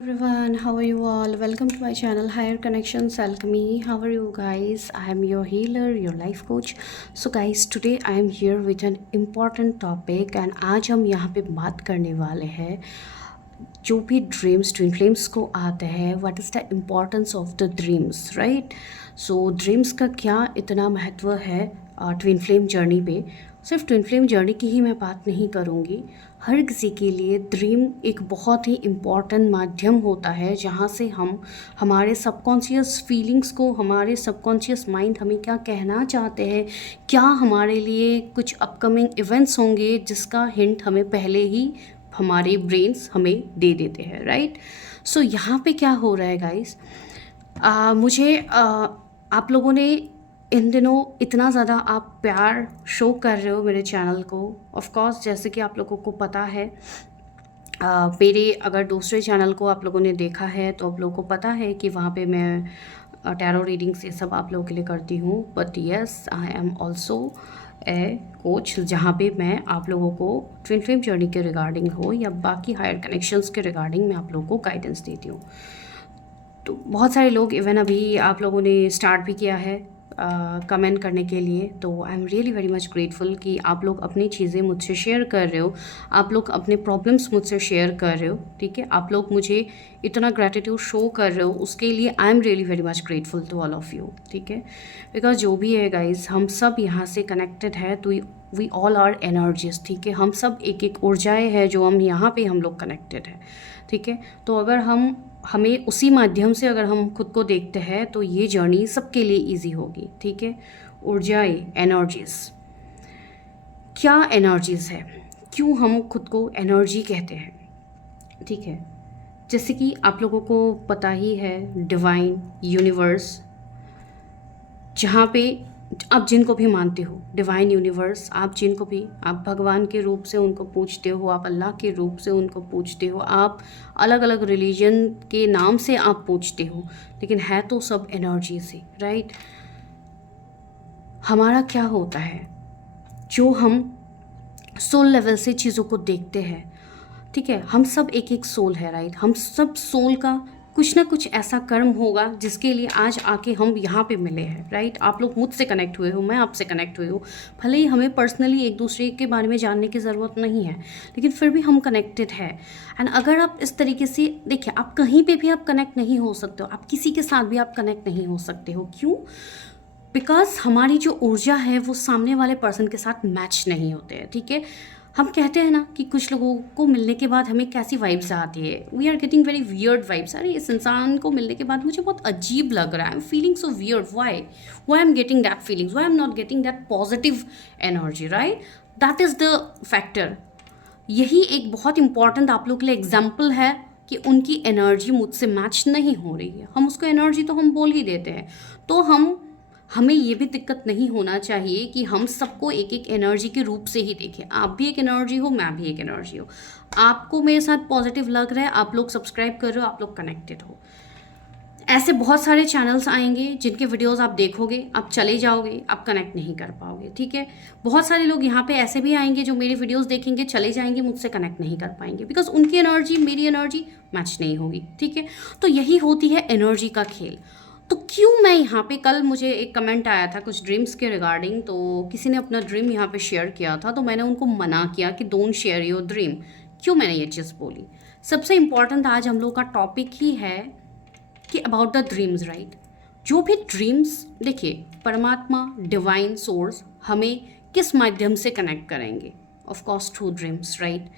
Everyone, how are you all? Welcome to my channel Higher Connections Alchemy. How are you guys? I am your healer, your life coach. So guys, today I am here with an important topic and आज हम यहाँ पे बात करने वाले हैं जो भी ड्रीम्स ट्विन फ्लेम्स को आते हैं what is the importance of the dreams, right? So dreams का क्या इतना महत्व है ट्विन फ्लेम जर्नी पे। सिर्फ ट्विन फ्लेम जर्नी की ही मैं बात नहीं करूँगी, हर किसी के लिए ड्रीम एक बहुत ही इम्पॉर्टेंट माध्यम होता है जहाँ से हम हमारे सबकॉन्शियस फीलिंग्स को, हमारे सबकॉन्शियस माइंड हमें क्या कहना चाहते हैं, क्या हमारे लिए कुछ अपकमिंग इवेंट्स होंगे जिसका हिंट हमें पहले ही हमारे ब्रेन्स हमें दे देते हैं, राइट? सो यहाँ पे क्या हो रहा है गाइस, मुझे आप लोगों ने इन दिनों इतना ज़्यादा आप प्यार शो कर रहे हो मेरे चैनल को। ऑफ कोर्स जैसे कि आप लोगों को पता है, मेरे अगर दूसरे चैनल को आप लोगों ने देखा है तो आप लोगों को पता है कि वहाँ पे मैं टैरो रीडिंग्स ये सब आप लोगों के लिए करती हूँ। But yes, I am also a coach जहाँ पे मैं आप लोगों को ट्विन फ्लेम जर्नी के रिगार्डिंग हो या बाकी हायर कनेक्शंस के रिगार्डिंग मैं आप लोगों को गाइडेंस देती हूँ। तो बहुत सारे लोग इवन अभी आप लोगों ने स्टार्ट भी किया है कमेंट करने के लिए, तो आई am really very much grateful कि आप लोग अपनी चीज़ें मुझसे शेयर कर रहे हो, आप लोग अपने प्रॉब्लम्स मुझसे शेयर कर रहे हो, ठीक है? आप लोग मुझे इतना ग्रैटिट्यूड शो कर रहे हो, उसके लिए I am really very much grateful to all of you, ठीक है? बिकॉज जो भी है गाइज, हम सब यहाँ से कनेक्टेड है, तो वी ऑल आर एनर्जीज, ठीक है? हम सब एक एक ऊर्जाएँ हैं जो हम यहाँ पे हम लोग कनेक्टेड है, ठीक है? तो अगर हमें उसी माध्यम से अगर हम खुद को देखते हैं तो ये जर्नी सबके लिए इजी होगी, ठीक है? ऊर्जाएँ, एनर्जीज, क्या एनर्जीज है, क्यों हम खुद को एनर्जी कहते हैं, ठीक है? जैसे कि आप लोगों को पता ही है, डिवाइन यूनिवर्स, जहाँ पे आप जिनको भी मानते हो, डिवाइन यूनिवर्स, आप जिनको भी, आप भगवान के रूप से उनको पूछते हो, आप अल्लाह के रूप से उनको पूछते हो, आप अलग अलग रिलीजन के नाम से आप पूछते हो, लेकिन है तो सब एनर्जी से, राइट? हमारा क्या होता है, जो हम सोल लेवल से चीज़ों को देखते हैं, ठीक है? हम सब एक एक सोल है, राइट? हम सब सोल का कुछ ना कुछ ऐसा कर्म होगा जिसके लिए आज आके हम यहाँ पे मिले हैं, राइट? आप लोग मुझसे कनेक्ट हुए हो, मैं आपसे कनेक्ट हुई हूँ, भले ही हमें पर्सनली एक दूसरे के बारे में जानने की ज़रूरत नहीं है, लेकिन फिर भी हम कनेक्टेड है। एंड अगर आप इस तरीके से देखिए, आप कहीं पे भी आप कनेक्ट नहीं हो सकते हो, आप किसी के साथ भी आप कनेक्ट नहीं हो सकते हो। क्यों? बिकॉज हमारी जो ऊर्जा है वो सामने वाले पर्सन के साथ मैच नहीं होते हैं, ठीक है? हम कहते हैं ना कि कुछ लोगों को मिलने के बाद हमें कैसी वाइब्स आती है, we are getting very weird vibes. अरे इस इंसान को मिलने के बाद मुझे बहुत अजीब लग रहा है, I am feeling so weird, why I am getting that feelings, why I am not getting that positive energy, right? That is the factor. यही एक बहुत इंपॉर्टेंट आप लोग के लिए एग्जाम्पल है कि उनकी एनर्जी मुझसे मैच नहीं हो रही है। हम उसको एनर्जी तो हम बोल ही देते हैं, तो हमें ये भी दिक्कत नहीं होना चाहिए कि हम सबको एक एक एनर्जी के रूप से ही देखें। आप भी एक एनर्जी हो, मैं भी एक एनर्जी हो, आपको मेरे साथ पॉजिटिव लग रहा है, आप लोग सब्सक्राइब कर रहे हो, आप लोग कनेक्टेड हो। ऐसे बहुत सारे चैनल्स आएंगे जिनके वीडियोस आप देखोगे, आप चले जाओगे, आप कनेक्ट नहीं कर पाओगे, ठीक है? बहुत सारे लोग यहाँ पे ऐसे भी आएंगे जो मेरे वीडियोस देखेंगे, चले जाएंगे, मुझसे कनेक्ट नहीं कर पाएंगे, बिकॉज उनकी एनर्जी मेरी एनर्जी मैच नहीं होगी, ठीक है? तो यही होती है एनर्जी का खेल। तो क्यों मैं यहाँ पे, कल मुझे एक कमेंट आया था कुछ ड्रीम्स के रिगार्डिंग, तो किसी ने अपना ड्रीम यहाँ पे शेयर किया था, तो मैंने उनको मना किया कि डोंट शेयर योर ड्रीम। क्यों मैंने ये चीज़ बोली? सबसे इम्पॉर्टेंट आज हम लोग का टॉपिक ही है कि अबाउट द ड्रीम्स, राइट? जो भी ड्रीम्स, देखिए, परमात्मा, डिवाइन सोर्स हमें किस माध्यम से कनेक्ट करेंगे? Of course through dreams, right?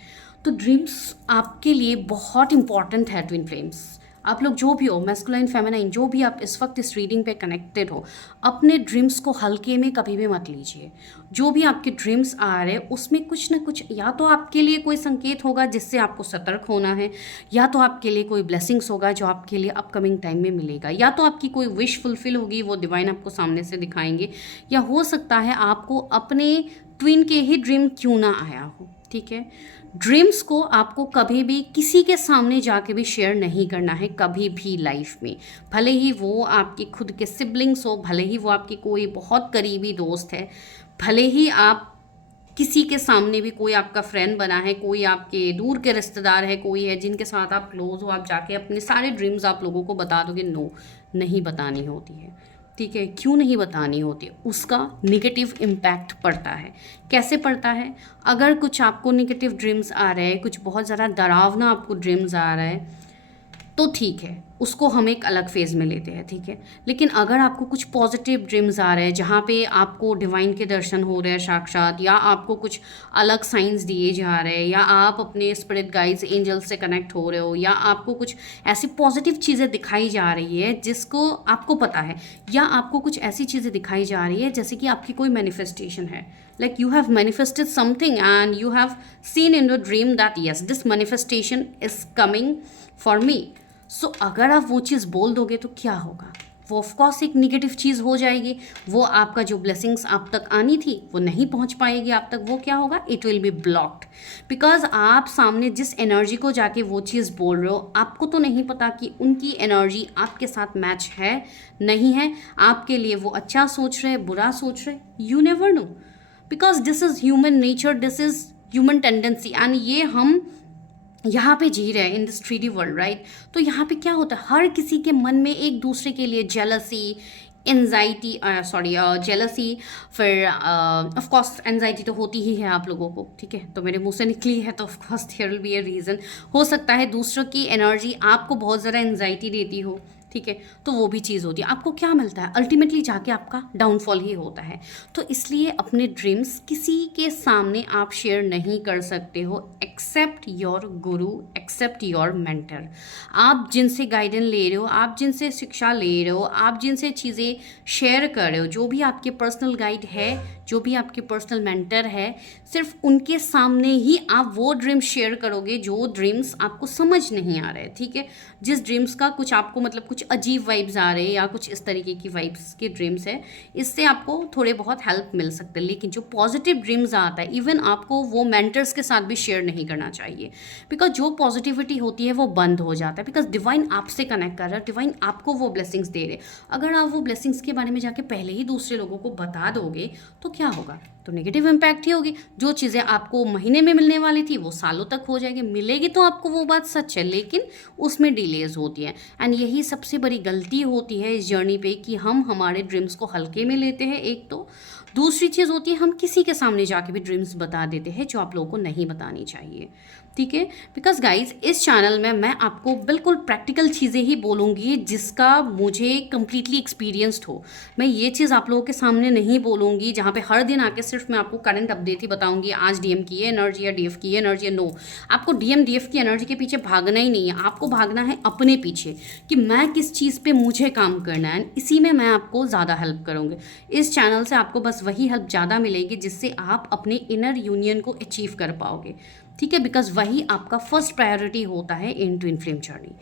तो ड्रीम्स आपके लिए बहुत इंपॉर्टेंट है ट्विन फ्लेम्स। आप लोग जो भी हो, मैस्कुलाइन, फेमिनाइन, जो भी आप इस वक्त इस रीडिंग पे कनेक्टेड हो, अपने ड्रीम्स को हल्के में कभी भी मत लीजिए। जो भी आपके ड्रीम्स आ रहे हैं उसमें कुछ ना कुछ, या तो आपके लिए कोई संकेत होगा जिससे आपको सतर्क होना है, या तो आपके लिए कोई ब्लेसिंग्स होगा जो आपके लिए अपकमिंग टाइम में मिलेगा, या तो आपकी कोई विश फुलफिल होगी, वो डिवाइन आपको सामने से दिखाएंगे, या हो सकता है आपको अपने ट्विन के ही ड्रीम क्यों ना आया हो, ठीक है? ड्रीम्स को आपको कभी भी किसी के सामने जाके भी शेयर नहीं करना है, कभी भी लाइफ में। भले ही वो आपके खुद के सिबलिंग्स हो, भले ही वो आपकी कोई बहुत करीबी दोस्त है, भले ही आप किसी के सामने भी कोई आपका फ्रेंड बना है, कोई आपके दूर के रिश्तेदार है, कोई है जिनके साथ आप क्लोज हो, आप जाके अपने सारे ड्रीम्स आप लोगों को बता दोगे? नो, नहीं बतानी होती है। ठीक है, क्यों नहीं बतानी होती? उसका निगेटिव इम्पैक्ट पड़ता है। कैसे पड़ता है? अगर कुछ आपको निगेटिव ड्रीम्स आ रहे हैं, कुछ बहुत ज़्यादा डरावना आपको ड्रीम्स आ रहा है, तो ठीक है, उसको हम एक अलग फेज़ में लेते हैं। ठीक है, लेकिन अगर आपको कुछ पॉजिटिव ड्रीम्स आ रहे हैं जहाँ पे आपको डिवाइन के दर्शन हो रहे हैं साक्षात, या आपको कुछ अलग साइंस दिए जा रहे हैं, या आप अपने स्पिरिट गाइड्स एंजल्स से कनेक्ट हो रहे हो, या आपको कुछ ऐसी पॉजिटिव चीज़ें दिखाई जा रही है जिसको आपको पता है, या आपको कुछ ऐसी चीज़ें दिखाई जा रही है जैसे कि आपकी कोई मैनिफेस्टेशन है, like you have manifested something and you have seen in your dream that yes, this manifestation is coming for me. सो अगर आप वो चीज़ बोल दोगे तो क्या होगा? वो ऑफकोर्स एक निगेटिव चीज़ हो जाएगी। वो आपका जो ब्लेसिंग्स आप तक आनी थी वो नहीं पहुंच पाएगी आप तक। वो क्या होगा? It will be blocked, because आप सामने जिस एनर्जी को जाके वो चीज़ बोल रहे हो, आपको तो नहीं पता कि उनकी एनर्जी आपके साथ मैच है नहीं है, आपके लिए वो अच्छा सोच रहे, बुरा सोच रहे, you never know, because this is human nature, this is human tendency, and ये हम यहाँ पे जी रहे हैं in this 3D world, right? तो यहाँ पे क्या होता है, हर किसी के मन में एक दूसरे के लिए जेलसी, एनजाइटी, जेलसी, फिर ऑफ कोर्स एनजाइटी तो होती ही है आप लोगों को। ठीक है, तो मेरे मुंह से निकली है तो of course there will be a reason. हो सकता है दूसरों की एनर्जी आपको बहुत ज़्यादा एनजाइटी देती हो। ठीक है, तो वो भी चीज़ होती है। आपको क्या मिलता है? अल्टीमेटली जाके आपका डाउनफॉल ही होता है। तो इसलिए अपने ड्रीम्स किसी के सामने आप शेयर नहीं कर सकते हो accept your Guru, accept your mentor. आप जिनसे गाइडेंस ले रहे हो, आप जिनसे शिक्षा ले रहे हो, आप जिनसे चीज़ें शेयर कर रहे हो, जो भी आपके पर्सनल गाइड है, जो भी आपके पर्सनल मेंटर है, सिर्फ उनके सामने ही आप वो ड्रीम्स शेयर करोगे जो ड्रीम्स आपको समझ नहीं आ रहे। ठीक है, जिस ड्रीम्स का कुछ आपको मतलब कुछ अजीब वाइब्स आ रहे हैं या कुछ इस तरीके की वाइब्स के ड्रीम्स है, इससे आपको थोड़े बहुत हेल्प मिल सकते हैं। लेकिन जो पॉजिटिव ड्रीम्स आता है, इवन आपको वो मेंटर्स के साथ भी शेयर नहीं करना चाहिए, बिकॉज जो पॉजिटिविटी होती है वो बंद हो जाता है, बिकॉज डिवाइन आपसे कनेक्ट कर रहा है, डिवाइन आपको वो ब्लेसिंग्स दे रहे। अगर आप वो ब्लेसिंग्स के बारे में जाके पहले ही दूसरे लोगों को बता दोगे तो क्या होगा? तो नेगेटिव इम्पैक्ट ही होगी। जो चीज़ें आपको महीने में मिलने वाली थी वो सालों तक हो जाएगी। मिलेगी तो आपको, वो बात सच है, लेकिन उसमें डिलेज होती है। एंड यही सबसे बड़ी गलती होती है इस जर्नी पे कि हम हमारे ड्रीम्स को हल्के में लेते हैं, एक तो। दूसरी चीज़ होती है हम किसी के सामने जाके भी ड्रीम्स बता देते हैं जो आप लोगों को नहीं बतानी चाहिए। ठीक है, बिकॉज गाइज इस चैनल में मैं आपको बिल्कुल प्रैक्टिकल चीज़ें ही बोलूँगी जिसका मुझे कम्प्लीटली एक्सपीरियंस्ड हो। मैं ये चीज़ आप लोगों के सामने नहीं बोलूँगी जहाँ पे हर दिन आके सिर्फ मैं आपको करंट अपडेट ही बताऊँगी, आज डीएम की है एनर्जी या डीएफ की है एनर्जी। नो, आपको डीएम डीएफ की एनर्जी के पीछे भागना ही नहीं है, आपको भागना है अपने पीछे कि मैं किस चीज़ पे मुझे काम करना है। इसी में मैं आपको ज़्यादा हेल्प करूँगी। इस चैनल से आपको बस वही हेल्प ज़्यादा मिलेगी जिससे आप अपने इनर यूनियन को अचीव कर पाओगे। ठीक है, बिकॉज वही आपका फर्स्ट प्रायोरिटी होता है इन ट्विन फ्लेम जर्नी,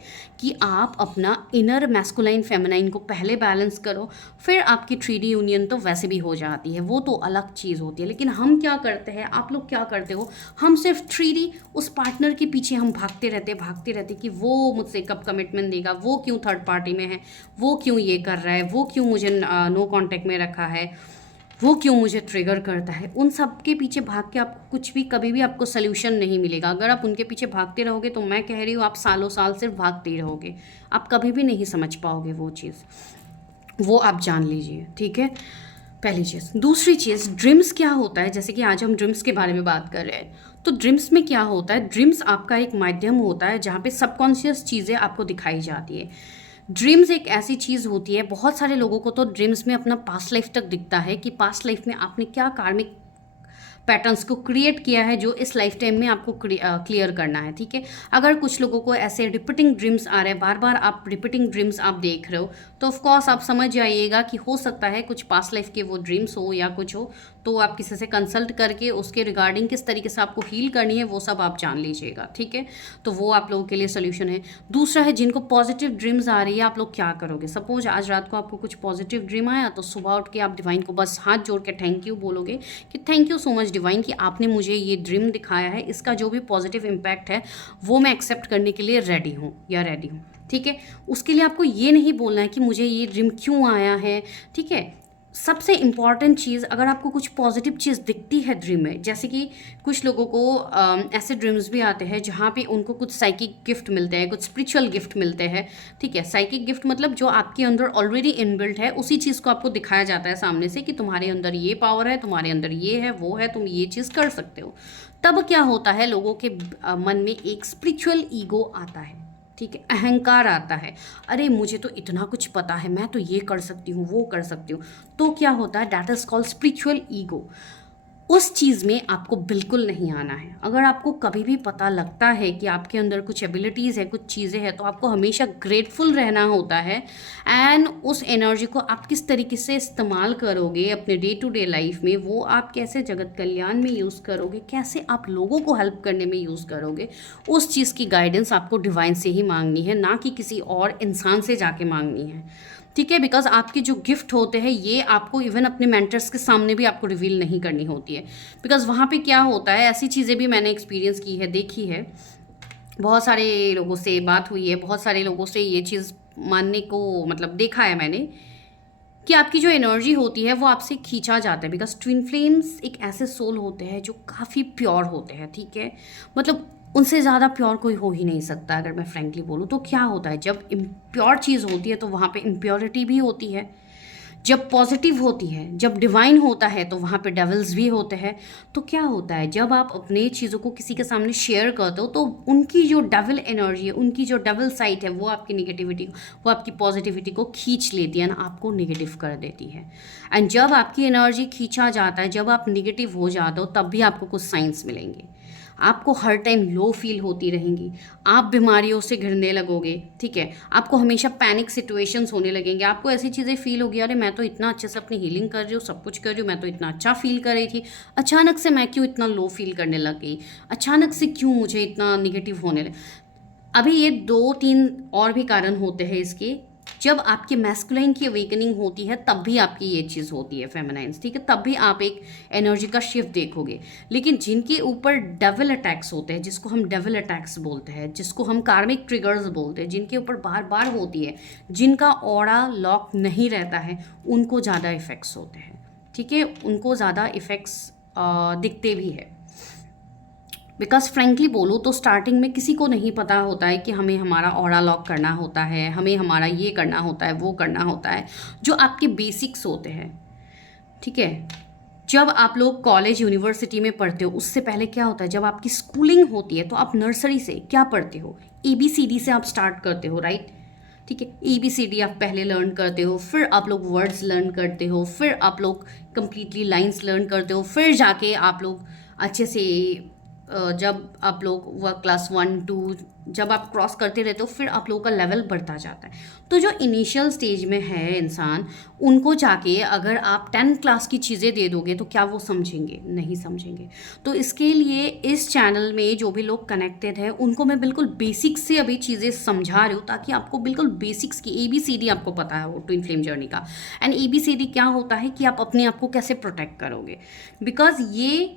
कि आप अपना इनर मैस्कुलाइन फेमिनाइन को पहले बैलेंस करो, फिर आपकी 3D यूनियन तो वैसे भी हो जाती है, वो तो अलग चीज़ होती है। लेकिन हम क्या करते हैं, आप लोग क्या करते हो, हम सिर्फ 3D उस पार्टनर के पीछे हम भागते रहते कि वो मुझसे कब कमिटमेंट देगा, वो क्यों थर्ड पार्टी में है, वो क्यों ये कर रहा है, वो क्यों मुझे नो कॉन्टेक्ट में रखा है, वो क्यों मुझे ट्रिगर करता है। उन सब के पीछे भाग के आपको कुछ भी, कभी भी आपको सोल्यूशन नहीं मिलेगा। अगर आप उनके पीछे भागते रहोगे तो मैं कह रही हूँ आप सालों साल सिर्फ भागते ही रहोगे, आप कभी भी नहीं समझ पाओगे वो चीज़। वो आप जान लीजिए। ठीक है, पहली चीज़। दूसरी चीज़, ड्रीम्स क्या होता है, जैसे कि आज हम ड्रीम्स के बारे में बात कर रहे हैं, तो ड्रीम्स में क्या होता है, ड्रीम्स आपका एक माध्यम होता है जहाँ पे सबकॉन्शियस चीज़ें आपको दिखाई जाती है। ड्रीम्स एक ऐसी चीज़ होती है, बहुत सारे लोगों को तो ड्रीम्स में अपना पास्ट लाइफ तक दिखता है कि पास्ट लाइफ में आपने क्या कार्मिक पैटर्न्स को क्रिएट किया है जो इस लाइफ टाइम में आपको क्लियर करना है। ठीक है, अगर कुछ लोगों को ऐसे रिपीटिंग ड्रीम्स आ रहे हैं, बार बार आप रिपीटिंग ड्रीम्स आप देख रहे हो, तो ऑफ कोर्स आप समझ जाइएगा कि हो सकता है कुछ पास्ट लाइफ के वो ड्रीम्स हो या कुछ हो। तो आप किसी से कंसल्ट करके उसके रिगार्डिंग किस तरीके से आपको हील करनी है वो सब आप जान लीजिएगा। ठीक है, तो वो आप लोगों के लिए सोल्यूशन है। दूसरा है, जिनको पॉजिटिव ड्रीम्स आ रही है, आप लोग क्या करोगे। सपोज आज रात को आपको कुछ पॉजिटिव ड्रीम आया, तो सुबह उठ के आप डिवाइन को बस हाथ जोड़ के थैंक यू बोलोगे कि thank you so much divine कि आपने मुझे ये ड्रीम दिखाया है, इसका जो भी पॉजिटिव इम्पैक्ट है वो मैं एक्सेप्ट करने के लिए रेडी हूँ या रेडी हूँ। ठीक है, उसके लिए आपको ये नहीं बोलना है कि मुझे ये ड्रीम क्यों आया है। ठीक है, सबसे इम्पॉर्टेंट चीज़, अगर आपको कुछ पॉजिटिव चीज़ दिखती है ड्रीम में, जैसे कि कुछ लोगों को ऐसे ड्रीम्स भी आते हैं जहाँ पे उनको कुछ साइकिक गिफ्ट मिलते हैं, कुछ स्पिरिचुअल गिफ्ट मिलते हैं। ठीक है, साइकिक गिफ्ट मतलब जो आपके अंदर ऑलरेडी इनबिल्ट है, उसी चीज़ को आपको दिखाया जाता है सामने से कि तुम्हारे अंदर ये पावर है, तुम्हारे अंदर ये है, वो है, तुम ये चीज़ कर सकते हो। तब क्या होता है, लोगों के मन में एक स्पिरिचुअल ईगो आता है। ठीक है, अहंकार आता है, अरे मुझे तो इतना कुछ पता है, मैं तो ये कर सकती हूँ, वो कर सकती हूँ। तो क्या होता है, that is called spiritual ego. उस चीज़ में आपको बिल्कुल नहीं आना है। अगर आपको कभी भी पता लगता है कि आपके अंदर कुछ एबिलिटीज़ है, कुछ चीज़ें हैं, तो आपको हमेशा ग्रेटफुल रहना होता है। एंड उस एनर्जी को आप किस तरीके से इस्तेमाल करोगे अपने डे टू डे लाइफ में, वो आप कैसे जगत कल्याण में यूज़ करोगे, कैसे आप लोगों को हेल्प करने में यूज़ करोगे, उस चीज़ की गाइडेंस आपको डिवाइन से ही मांगनी है, ना कि किसी और इंसान से जाके मांगनी है। ठीक है, बिकॉज आपके जो गिफ्ट होते हैं ये आपको इवन अपने मेंटर्स के सामने भी आपको रिवील नहीं करनी होती है। बिकॉज वहाँ पे क्या होता है, ऐसी चीज़ें भी मैंने एक्सपीरियंस की है, देखी है, बहुत सारे लोगों से बात हुई है, बहुत सारे लोगों से ये चीज़ मानने को मतलब देखा है मैंने कि आपकी जो एनर्जी होती है वो आपसे खींचा जाता है। बिकॉज ट्विन फ्लेम्स एक ऐसे सोल होते हैं जो काफ़ी प्योर होते हैं। ठीक है, मतलब उनसे ज़्यादा प्योर कोई हो ही नहीं सकता। अगर मैं फ्रेंकली बोलूँ तो क्या होता है, जब इम्प्योर चीज़ होती है तो वहाँ पे इम्प्योरिटी भी होती है, जब पॉजिटिव होती है, जब डिवाइन होता है तो वहाँ पे डेविल्स भी होते हैं। तो क्या होता है, जब आप अपने चीज़ों को किसी के सामने शेयर करते हो तो उनकी जो डेविल एनर्जी है, उनकी जो डेविल साइड है, वो आपकी निगेटिविटी, वो आपकी पॉजिटिविटी को खींच लेती है ना, आपको निगेटिव कर देती है। एंड जब आपकी एनर्जी खींचा जाता है, जब आप निगेटिव हो जाते हो, तब भी आपको कुछ साइंस मिलेंगे। आपको हर टाइम लो फील होती रहेंगी, आप बीमारियों से घिरने लगोगे। ठीक है, आपको हमेशा पैनिक सिचुएशंस होने लगेंगे, आपको ऐसी चीज़ें फील होगी, अरे मैं तो इतना अच्छे से अपनी हीलिंग कर रही हूँ, सब कुछ कर रही हूँ, मैं तो इतना अच्छा फील कर रही थी, अचानक से मैं क्यों इतना लो फील करने लग गई, अचानक से क्यों मुझे इतना निगेटिव होने लगा। अभी ये 2-3 और भी कारण होते हैं इसके। जब आपके मैस्कुलाइन की अवेकनिंग होती है तब भी आपकी ये चीज़ होती है फेमिनाइन्स। ठीक है, तब भी आप एक एनर्जी का शिफ्ट देखोगे। लेकिन जिनके ऊपर डेविल अटैक्स होते हैं, जिसको हम डेविल अटैक्स बोलते हैं, जिसको हम कार्मिक ट्रिगर्स बोलते हैं, जिनके ऊपर बार बार होती है, जिनका ऑरा लॉक नहीं रहता है, उनको ज़्यादा इफ़ेक्ट्स होते हैं। ठीक है, उनको ज़्यादा इफ़ेक्ट्स दिखते भी है। बिकॉज फ्रेंकली बोलूँ तो स्टार्टिंग में किसी को नहीं पता होता है कि हमें हमारा ऑरा लॉक करना होता है, हमें हमारा ये करना होता है, वो करना होता है, जो आपके बेसिक्स होते हैं। ठीक है, जब आप लोग कॉलेज यूनिवर्सिटी में पढ़ते हो, उससे पहले क्या होता है, जब आपकी स्कूलिंग होती है तो आप नर्सरी से क्या पढ़ते हो, ABCD से आप स्टार्ट करते हो, राइट। ठीक है, ABCD आप पहले लर्न करते हो, फिर आप लोग वर्ड्स लर्न करते हो, फिर आप लोग कंप्लीटली लाइंस लर्न करते हो, फिर जाके आप लोग अच्छे से जब आप लोग वह क्लास 1-2 जब आप क्रॉस करते रहते हो, फिर आप लोगों का लेवल बढ़ता जाता है। तो जो इनिशियल स्टेज में है इंसान, उनको जाके अगर आप 10 क्लास की चीज़ें दे दोगे तो क्या वो समझेंगे? नहीं समझेंगे। तो इसके लिए इस चैनल में जो भी लोग कनेक्टेड है, उनको मैं बिल्कुल बेसिक्स से अभी चीज़ें समझा रही हूँ, ताकि आपको बिल्कुल बेसिक्स की ABCD आपको पता है वो ट्विन फ्लेम जर्नी का। एंड ABCD क्या होता है कि आप अपने आप को कैसे प्रोटेक्ट करोगे। बिकॉज ये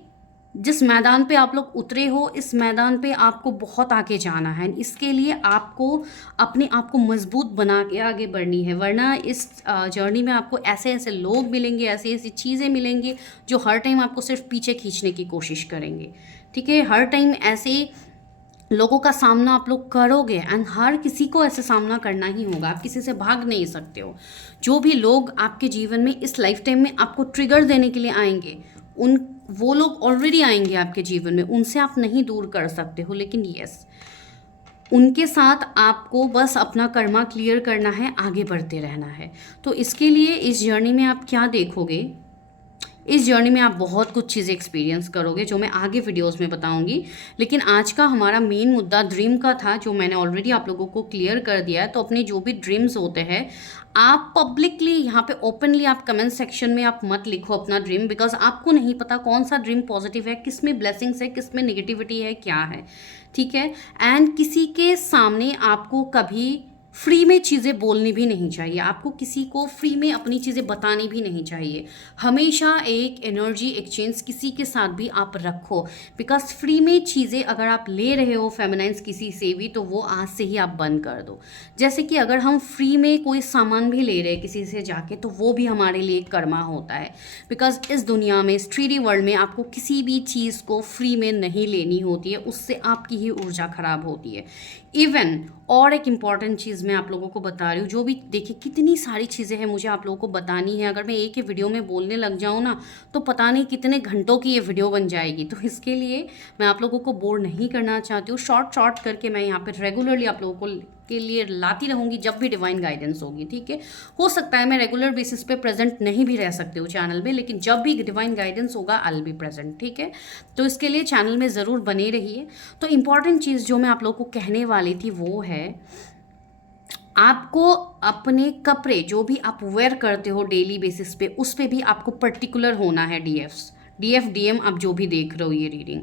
जिस मैदान पे आप लोग उतरे हो, इस मैदान पे आपको बहुत आगे जाना है। इसके लिए आपको अपने आप को मजबूत बना के आगे बढ़नी है, वरना इस जर्नी में आपको ऐसे ऐसे लोग मिलेंगे, ऐसी ऐसी चीज़ें मिलेंगी जो हर टाइम आपको सिर्फ पीछे खींचने की कोशिश करेंगे। ठीक है, हर टाइम ऐसे लोगों का सामना आप लोग करोगे, एंड हर किसी को ऐसे सामना करना ही होगा, आप किसी से भाग नहीं सकते हो। जो भी लोग आपके जीवन में इस लाइफ टाइम में आपको ट्रिगर देने के लिए आएंगे, उन वो लोग ऑलरेडी आएंगे आपके जीवन में, उनसे आप नहीं दूर कर सकते हो। लेकिन यस, उनके साथ आपको बस अपना कर्मा क्लियर करना है, आगे बढ़ते रहना है। तो इसके लिए इस जर्नी में आप क्या देखोगे, इस जर्नी में आप बहुत कुछ चीज़ें एक्सपीरियंस करोगे, जो मैं आगे वीडियोस में बताऊंगी। लेकिन आज का हमारा मेन मुद्दा ड्रीम का था, जो मैंने ऑलरेडी आप लोगों को क्लियर कर दिया है। तो अपने जो भी ड्रीम्स होते हैं, आप पब्लिकली यहाँ पे ओपनली आप कमेंट सेक्शन में आप मत लिखो अपना ड्रीम, बिकॉज आपको नहीं पता कौन सा ड्रीम पॉजिटिव है, किस में ब्लेसिंग्स है, किस में नेगेटिविटी है, क्या है। ठीक है, एंड किसी के सामने आपको कभी फ्री में चीज़ें बोलनी भी नहीं चाहिए, आपको किसी को फ्री में अपनी चीज़ें बतानी भी नहीं चाहिए। हमेशा एक एनर्जी एक्सचेंज किसी के साथ भी आप रखो, बिकॉज फ्री में चीज़ें अगर आप ले रहे हो फेमिनाइन्स किसी से भी, तो वो आज से ही आप बंद कर दो। जैसे कि अगर हम फ्री में कोई सामान भी ले रहे हैं किसी से जाके, तो वो भी हमारे लिए एक कर्मा होता है। बिकॉज इस दुनिया में, इस 3D वर्ल्ड में, आपको किसी भी चीज़ को फ्री में नहीं लेनी होती है, उससे आपकी ही ऊर्जा खराब होती है। इवन और एक इम्पॉर्टेंट चीज़ मैं आप लोगों को बता रही हूँ, जो भी देखिए कितनी सारी चीज़ें हैं मुझे आप लोगों को बतानी है। अगर मैं एक ही वीडियो में बोलने लग जाऊँ ना, तो पता नहीं कितने घंटों की ये वीडियो बन जाएगी। तो इसके लिए मैं आप लोगों को बोर नहीं करना चाहती हूँ, शॉर्ट करके मैं यहाँ पे रेगुलरली आप लोगों को के लिए लाती रहूँगी जब भी डिवाइन गाइडेंस होगी, ठीक है। हो सकता है मैं रेगुलर बेसिस पे प्रेजेंट नहीं भी रह सकती हूँ चैनल में, लेकिन जब भी डिवाइन गाइडेंस होगा आई विल बी प्रेजेंट, ठीक है। तो इसके लिए चैनल में ज़रूर बने रहिए। तो इम्पॉर्टेंट चीज़ जो मैं आप लोगों को कहने वाली थी वो है, आपको अपने कपड़े जो भी आप वेयर करते हो डेली बेसिस पे, उस पे भी आपको पर्टिकुलर होना है। डीएफ डीएम आप जो भी देख रहे हो ये रीडिंग,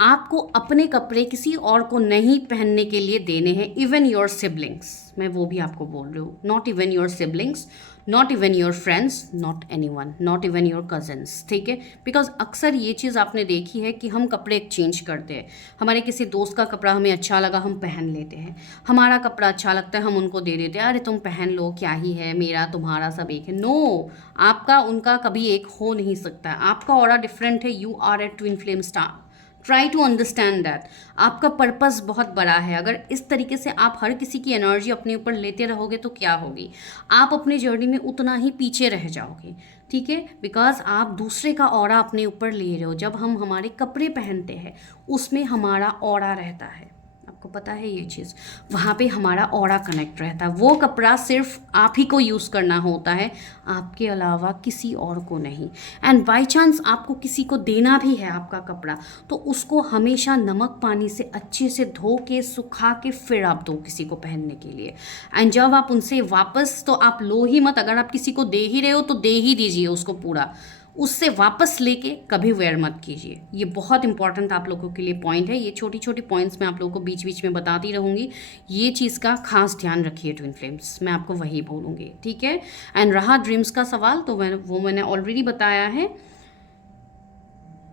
आपको अपने कपड़े किसी और को नहीं पहनने के लिए देने हैं। इवन योर सिबलिंग्स, मैं वो भी आपको बोल रही हूँ, not even your siblings, not even your friends, not anyone, not even your cousins, ठीक है। बिकॉज अक्सर ये चीज़ आपने देखी है कि हम कपड़े एक्सचेंज करते हैं। हमारे किसी दोस्त का कपड़ा हमें अच्छा लगा, हम पहन लेते हैं। हमारा कपड़ा अच्छा लगता है, हम उनको दे देते हैं, अरे तुम पहन लो, क्या ही है, मेरा तुम्हारा सब एक है। नो, आपका उनका कभी एक हो नहीं सकता। आपका ऑरा डिफरेंट है, you are a twin flame star. Try to understand that. आपका पर्पस बहुत बड़ा है। अगर इस तरीके से आप हर किसी की एनर्जी अपने ऊपर लेते रहोगे तो क्या होगी, आप अपने जर्नी में उतना ही पीछे रह जाओगे, ठीक है। बिकॉज आप दूसरे का ऑरा अपने ऊपर ले रहे हो। जब हम हमारे कपड़े पहनते हैं उसमें हमारा ऑरा रहता है, आपको पता है ये चीज़, वहाँ पे हमारा ऑरा कनेक्ट रहता है। वो कपड़ा सिर्फ आप ही को यूज़ करना होता है, आपके अलावा किसी और को नहीं। एंड बाय चांस आपको किसी को देना भी है आपका कपड़ा, तो उसको हमेशा नमक पानी से अच्छे से धो के सुखा के फिर आप दो किसी को पहनने के लिए। एंड जब आप उनसे वापस, तो आप लो ही मत। अगर आप किसी को दे ही रहे हो तो दे ही दीजिए उसको पूरा, उससे वापस लेके कभी वेयर मत कीजिए। ये बहुत इंपॉर्टेंट आप लोगों के लिए पॉइंट है। ये छोटी छोटी पॉइंट्स मैं आप लोगों को बीच बीच में बताती रहूँगी, ये चीज़ का खास ध्यान रखिए ट्विन फ्लेम्स, मैं आपको वही बोलूँगी, ठीक है। एंड रहा ड्रीम्स का सवाल, तो मैंने ऑलरेडी बताया है।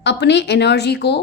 अपने एनर्जी को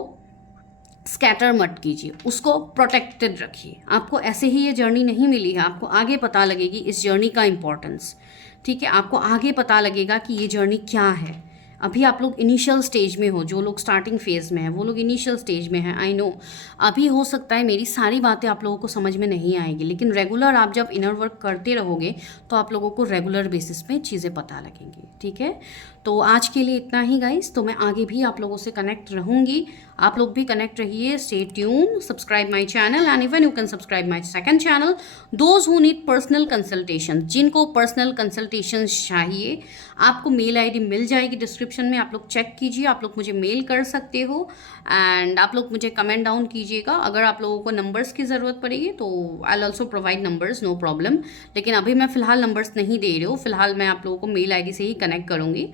स्कैटर मत कीजिए, उसको प्रोटेक्टेड रखिए। आपको ऐसे ही ये जर्नी नहीं मिली है, आपको आगे पता लगेगी इस जर्नी का इम्पोर्टेंस, ठीक है। आपको आगे पता लगेगा कि ये जर्नी क्या है। अभी आप लोग इनिशियल स्टेज में हो, जो लोग स्टार्टिंग फेज में हैं वो लोग इनिशियल स्टेज में हैं, आई नो। अभी हो सकता है मेरी सारी बातें आप लोगों को समझ में नहीं आएगी, लेकिन रेगुलर आप जब इनर वर्क करते रहोगे तो आप लोगों को रेगुलर बेसिस पे चीज़ें पता लगेंगी, ठीक है। तो आज के लिए इतना ही गाइस। तो मैं आगे भी आप लोगों से कनेक्ट रहूँगी, आप लोग भी कनेक्ट रहिए। Stay tune, subscribe my channel, and even you can subscribe my second channel. Those who need personal consultation, जिनको पर्सनल कंसल्टेशन चाहिए, आपको मेल आईडी मिल जाएगी डिस्क्रिप्शन में, आप लोग चेक कीजिए। आप लोग मुझे मेल कर सकते हो, एंड आप लोग मुझे कमेंट डाउन कीजिएगा। अगर आप लोगों को नंबर्स की ज़रूरत पड़ेगी तो I will also provide numbers, no problem. लेकिन अभी मैं फ़िलहाल नंबर्स नहीं दे रही हूँ, फिलहाल मैं आप लोगों को मेल आईडी से ही कनेक्ट करूँगी,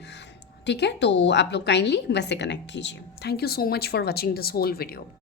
ठीक है। तो आप लोग काइंडली वैसे कनेक्ट कीजिए। Thank you so much for watching this whole video.